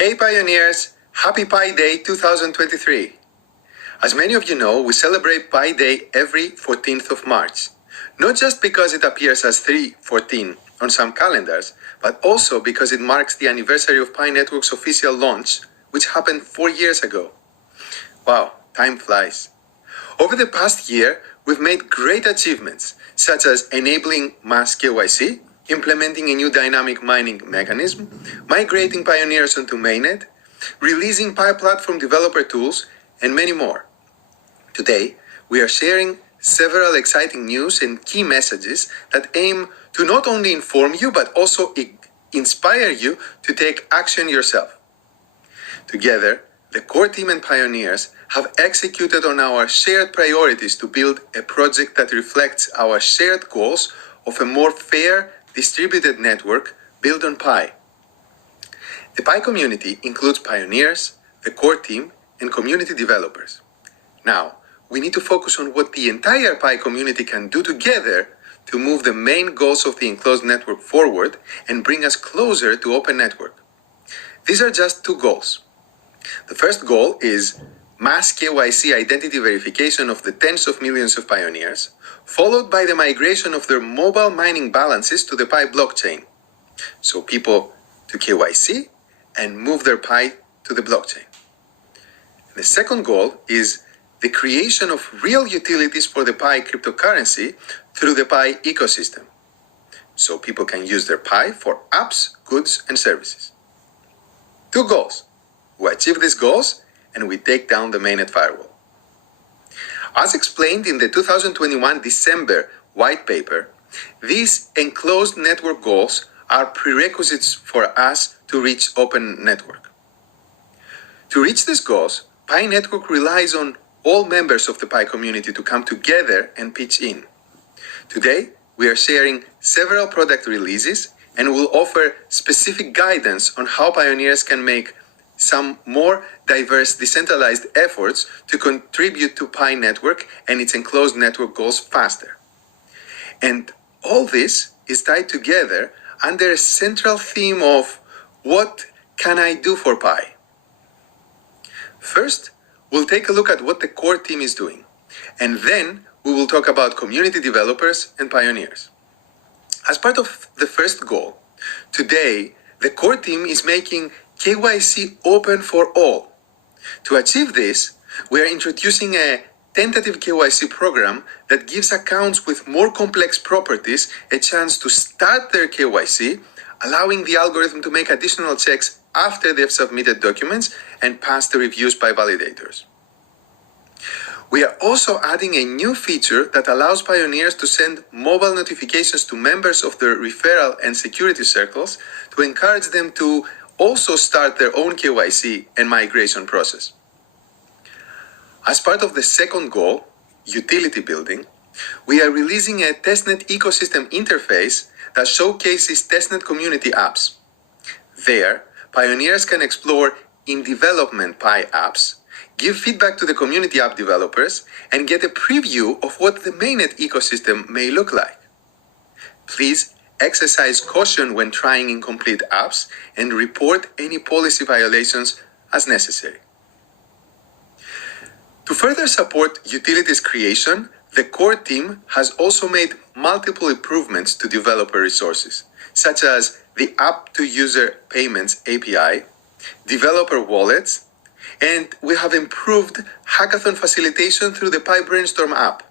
Hey Pioneers! Happy Pi Day 2023! As many of you know, we celebrate Pi Day every 14th of March. Not just because it appears as 3/14 on some calendars, but also because it marks the anniversary of Pi Network's official launch, which happened 4 years ago. Wow, time flies. Over the past year, we've made great achievements, such as enabling mass KYC, implementing a new dynamic mining mechanism, migrating Pioneers onto mainnet, releasing Pi platform developer tools, and many more. Today, we are sharing several exciting news and key messages that aim to not only inform you, but also inspire you to take action yourself. Together, the core team and Pioneers have executed on our shared priorities to build a project that reflects our shared goals of a more fair, distributed network built on Pi. The Pi community includes Pioneers, the core team, and community developers. Now, we need to focus on what the entire Pi community can do together to move the main goals of the enclosed network forward and bring us closer to open network. These are just two goals. The first goal is mass KYC identity verification of the tens of millions of Pioneers, followed by the migration of their mobile mining balances to the Pi blockchain. So people to KYC and move their Pi to the blockchain. The second goal is the creation of real utilities for the Pi cryptocurrency through the Pi ecosystem. So people can use their Pi for apps, goods, and services. Two goals. We achieve these goals and we take down the mainnet firewall. As explained in the 2021 December white paper, these enclosed network goals are prerequisites for us to reach open network. To reach these goals, Pi Network relies on all members of the Pi community to come together and pitch in. Today, we are sharing several product releases and will offer specific guidance on how Pioneers can make some more diverse decentralized efforts to contribute to Pi Network and its enclosed network goals faster. And all this is tied together under a central theme of what can I do for Pi? First, we'll take a look at what the core team is doing, and then we will talk about community developers and Pioneers. As part of the first goal, today, the core team is making KYC open for all. To achieve this, we are introducing a tentative KYC program that gives accounts with more complex properties a chance to start their KYC, allowing the algorithm to make additional checks after they've submitted documents and pass the reviews by validators. We are also adding a new feature that allows Pioneers to send mobile notifications to members of their referral and security circles to encourage them to also start their own KYC and migration process. As part of the second goal, utility building, we are releasing a testnet ecosystem interface that showcases testnet community apps. There, Pioneers can explore in-development Pi apps, give feedback to the community app developers, and get a preview of what the mainnet ecosystem may look like. Please exercise caution when trying incomplete apps and report any policy violations as necessary. To further support utilities creation, the core team has also made multiple improvements to developer resources, such as the App-to-User Payments API, developer wallets, and we have improved hackathon facilitation through the Pi Brainstorm app.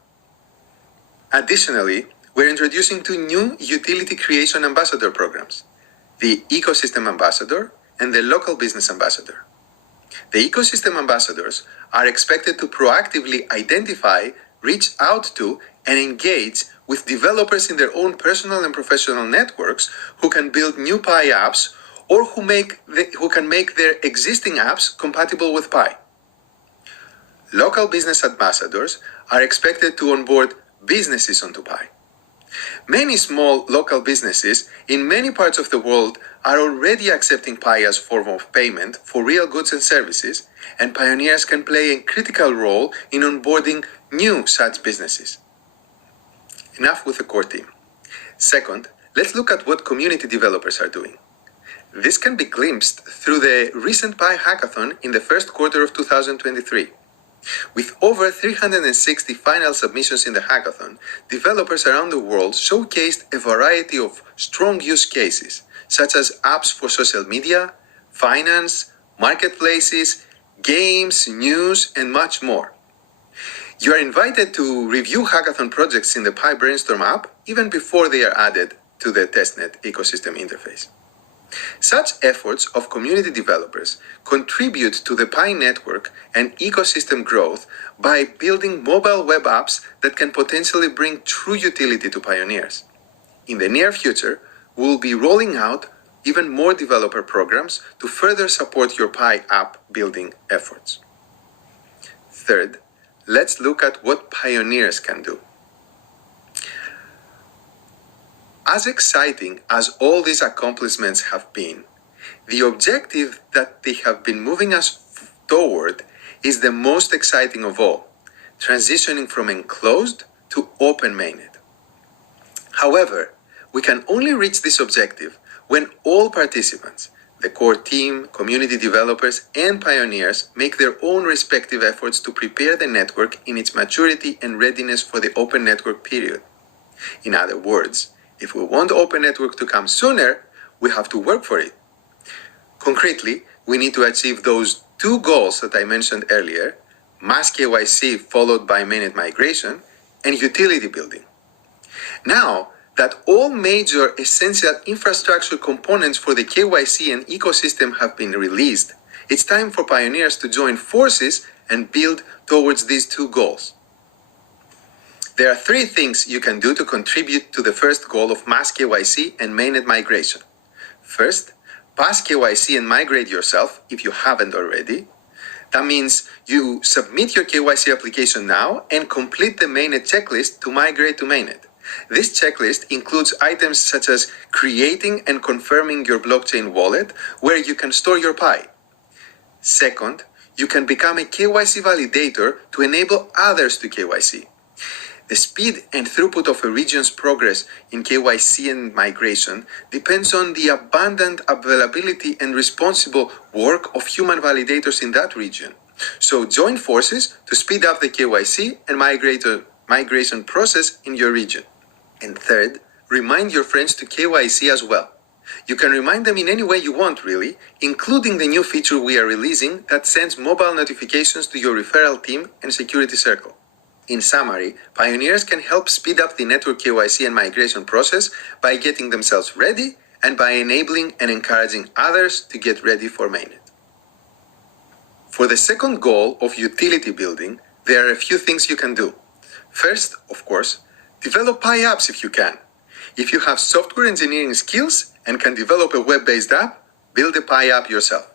Additionally, we're introducing two new utility creation ambassador programs, the Ecosystem Ambassador and the Local Business Ambassador. The Ecosystem Ambassadors are expected to proactively identify, reach out to, and engage with developers in their own personal and professional networks who can build new Pi apps or who can make their existing apps compatible with Pi. Local business ambassadors are expected to onboard businesses onto Pi. Many small local businesses in many parts of the world are already accepting Pi as form of payment for real goods and services, and Pioneers can play a critical role in onboarding new such businesses. Enough with the core team. Second, let's look at what community developers are doing. This can be glimpsed through the recent Pi hackathon in the first quarter of 2023. With over 360 final submissions in the hackathon, developers around the world showcased a variety of strong use cases, such as apps for social media, finance, marketplaces, games, news, and much more. You are invited to review hackathon projects in the Pi Brainstorm app even before they are added to the testnet ecosystem interface. Such efforts of community developers contribute to the Pi network and ecosystem growth by building mobile web apps that can potentially bring true utility to pioneers. In the near future, we'll be rolling out even more developer programs to further support your Pi app building efforts. Third, let's look at what pioneers can do. As exciting as all these accomplishments have been, the objective that they have been moving us toward is the most exciting of all, transitioning from enclosed to open mainnet. However, we can only reach this objective when all participants, the core team, community developers, and pioneers make their own respective efforts to prepare the network in its maturity and readiness for the open network period. In other words, if we want open network to come sooner, we have to work for it. Concretely, we need to achieve those two goals that I mentioned earlier, mass KYC followed by mainnet migration, and utility building. Now that all major essential infrastructure components for the KYC and ecosystem have been released, it's time for pioneers to join forces and build towards these two goals. There are three things you can do to contribute to the first goal of mass KYC and mainnet migration. First, pass KYC and migrate yourself if you haven't already. That means you submit your KYC application now and complete the mainnet checklist to migrate to mainnet. This checklist includes items such as creating and confirming your blockchain wallet where you can store your Pi. Second, you can become a KYC validator to enable others to KYC. The speed and throughput of a region's progress in KYC and migration depends on the abundant availability and responsible work of human validators in that region. So join forces to speed up the KYC and migration process in your region. And third, remind your friends to KYC as well. You can remind them in any way you want, really, including the new feature we are releasing that sends mobile notifications to your referral team and security circle. In summary, pioneers can help speed up the network KYC and migration process by getting themselves ready and by enabling and encouraging others to get ready for mainnet. For the second goal of utility building, there are a few things you can do. First, of course, develop Pi apps if you can. If you have software engineering skills and can develop a web-based app, build a Pi app yourself.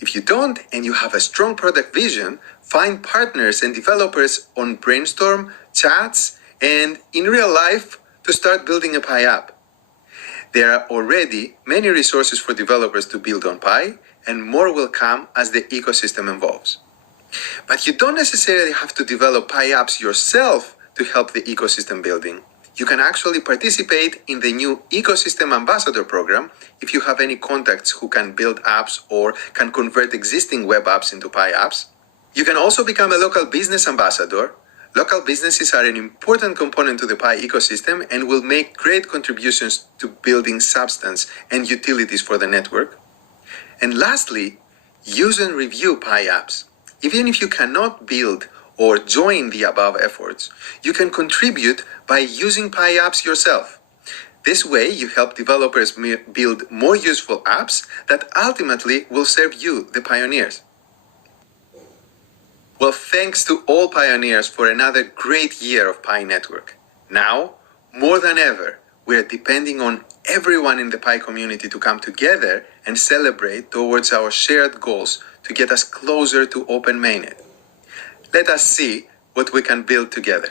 If you don't and you have a strong product vision, find partners and developers on Brainstorm, chats, and in real life to start building a Pi app. There are already many resources for developers to build on Pi, and more will come as the ecosystem evolves. But you don't necessarily have to develop Pi apps yourself to help the ecosystem building. You can actually participate in the new Ecosystem Ambassador program if you have any contacts who can build apps or can convert existing web apps into Pi apps. You can also become a local business ambassador. Local businesses are an important component to the Pi ecosystem and will make great contributions to building substance and utilities for the network. And lastly, use and review Pi apps. Even if you cannot build or join the above efforts, you can contribute by using Pi apps yourself. This way, you help developers build more useful apps that ultimately will serve you, the pioneers. Well, thanks to all pioneers for another great year of Pi Network. Now, more than ever, we are depending on everyone in the Pi community to come together and celebrate towards our shared goals to get us closer to open mainnet. Let us see what we can build together.